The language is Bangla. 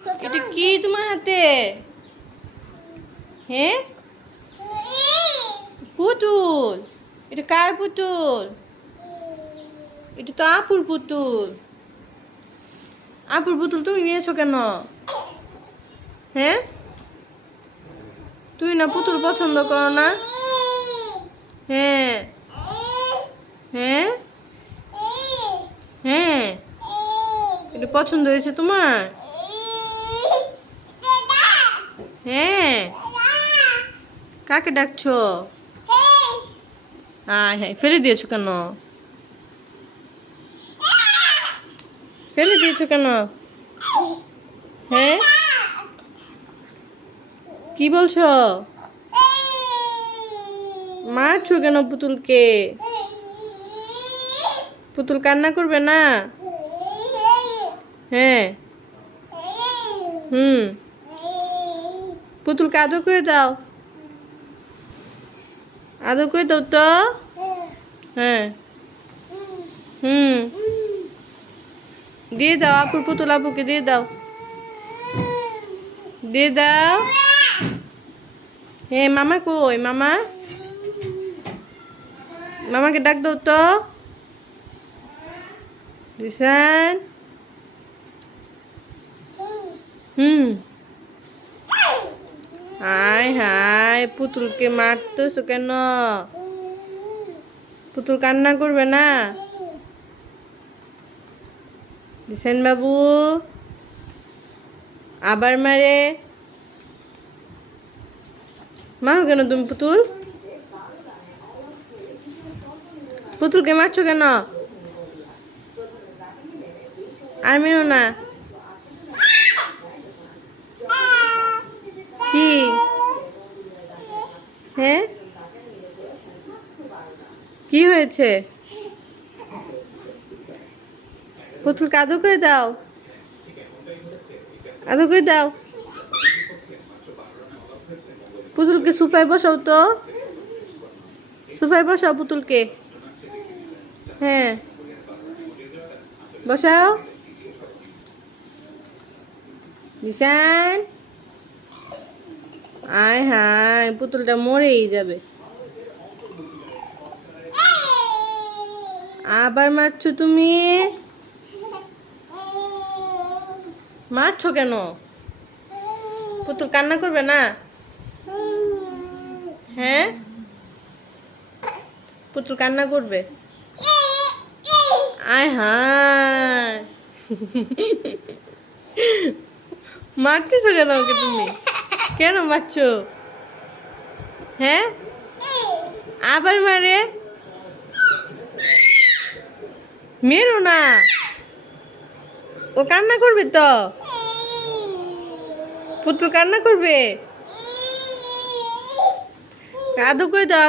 এটা কি তোমার হাতে? হ্যাঁ, পুতুল। এটা কার পুতুল? এটা তো আপুর পুতুল। আপুর পুতুল তুমি নিয়েছো কেন? হ্যাঁ, তুই না পুতুল পছন্দ করো না? হ্যাঁ, হ্যাঁ, হ্যাঁ, এটা পছন্দ হয়েছে তোমার? হ্যাঁ, কাকে ডাকছো? হ্যাঁ হ্যাঁ, ফেলে দিয়েছো কেন? ফেলে দিয়েছো কেন? হ্যাঁ, কি বলছো? মারছো কেন পুতুলকে? পুতুল কান্না করবে না? হ্যাঁ, হুম, পুতুলকে আদর করে দাও। আদর করে দাও তো। হ্যাঁ, হুম, দিয়ে দাও আপুর পুতুল, আপুকে দিয়ে দাও। দিয়ে দাও। হ্যাঁ, মামা কই? মামা, মামাকে ডাক দাও তো। দিশান, হুম, হাই হাই, পুতুলকে মারতেছো কেন? পুতুল কান্না করবে না? দিশান বাবু আবার মারে। মারো কেন তুমি পুতুল? পুতুলকে মারছো কেন? আর মেরো না। কি? হ্যাঁ, কি হয়েছে? পুতুলকে আদর করে দাও। আদর করে দাও। পুতুলকে সোফায় বসাও তো। সোফায় বসাও পুতুলকে। হ্যাঁ, বসাও। নিশান, আয় হায়, পুতুলটা মরেই যাবে। আবার মারছো তুমি? মারছো কেন? পুতুল কান্না করবে না? হ্যাঁ, পুতুল কান্না করবে। আয় হায়, মারতেছো কেন ওকে তুমি? কেন মারছো? হ্যাঁ, আবার মারে। মেরো না, ও কান্না করবে তো। পুতুল কান্না করবে। আদর করে দাও।